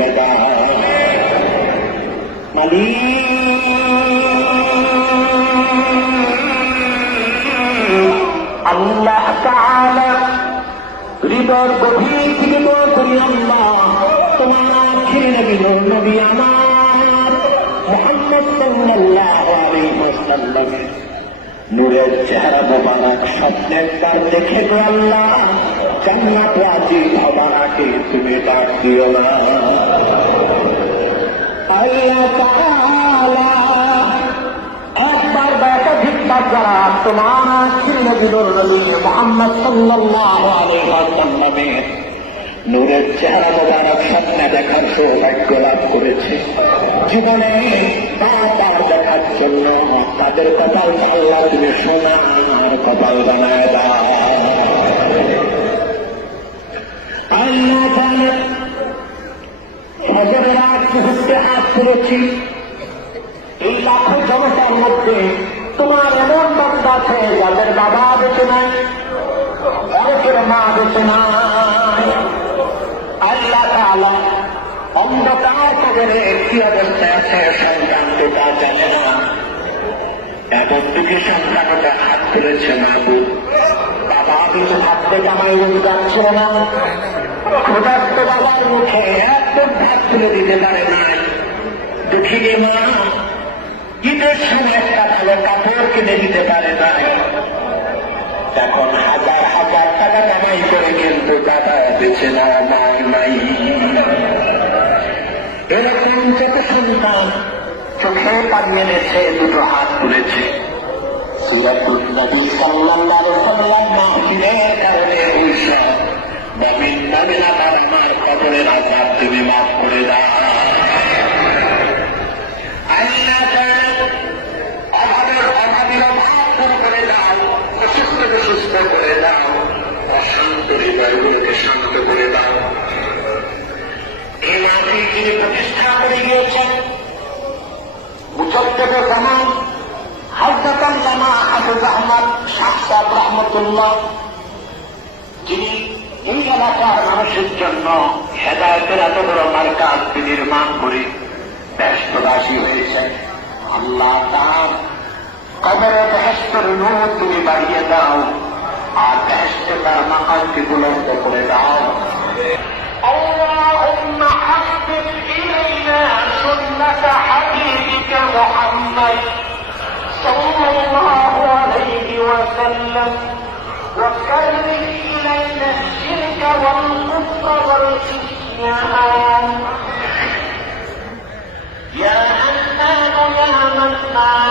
তুলে দাও মালিক। আল্লাহ তাআলা হৃদয়ের গভীর থেকে দোয়া করি, আল্লাহ তোমার আখির নবী নবী আমার মুহাম্মদ সাল্লাল্লাহু আলাইহি ওয়াসাল্লামের নূরের চেহারা মোবারক স্বপ্নের দ্বার দেখে গো আল্লাহ জান্নাতে আজিজ হবার আগে তুমি ডাক দিও না। আল্লাহ তাআলা একবার একাধিকবার যারা তোমার আখির নবী মুহাম্মদ সাল্লাল্লাহু আলাইহি ওয়াসাল্লামের নূরের চেহারা মোবারক স্বপ্নে দেখার সৌভাগ্য লাভ করেছে, জীবনে তার দেখার জন্য তাদের কপাল আল্লাহ তুমি সোনার কপাল বানায় দাও। আল্লাহ তাআলা ফজরের আগ মুহূর্তে হাত তুলেছি, এই লাখো জনতার মধ্যে তোমার এমন বান্দা আছে যাদের বাবা বেঁচে নাই, অনেকের মা বেঁচে নাই। আল্লাহ তাআলা অন্ধকার কবরে কি অবস্থায় আছে সন্তান তো তা জানে না, এমন দিকে সন্তানটা হাত তুলেছে মাহবুব। বাবা কিছু ভাবতে জামাই রোজগার ছিল না, ক্ষুধার্ত বাবার মুখে একদম ভাত তুলে দিতে পারে নাই। দুঃখিনী মা ঈদের সময় একটা ভালো কাপড় কিনে দিতে পারে নাই, এখন হাজার হাজার টাকা কামাই করে কিন্তু টাকা বেছে নেওয়া নাই। এরকম যত সন্তান চোখে পানি এনেছে, দুটো হাত তুলেছে। সূরাতুন নবী সাল্লাল্লাহু আলাইহি ওয়াসাল্লাম মাহফিলের কারণে ওইসব মুমিন মুমিনাত আমার কবরের আযাব তুমি মাফ করে দাও। আল্লাহ অভাবের অভাবীরা মাফ করে দাও, অসুস্থকে সুস্থ করে দাও, অশান্ত হৃদয়গুলোকে শান্ত করে দাও। এই মাহফিল যিনি প্রতিষ্ঠা করে গিয়েছেন মুজাদ্দিদ জামান হযরত আল্লামা হাফিজ আহমদ শাহ সাহেব রাহমাতুল্লাহ, যিনি এই এলাকার মানুষের জন্য হেদায়েতের এত বড় মার্কাজ নির্মাণ করে ব্যস্তদাসী হয়েছেন, আল্লাহ তার কবরে বেহেশতের নূর তুমি বাড়িয়ে দাও, আর বেহেশতে তার মাকামকে বুলন্দ করে দাও। اللهم حبب إلينا سنة حبيبك محمد صلى الله عليه وسلم، وكرر إلينا الشرك والكفر والعصيان. يا حنان يا منان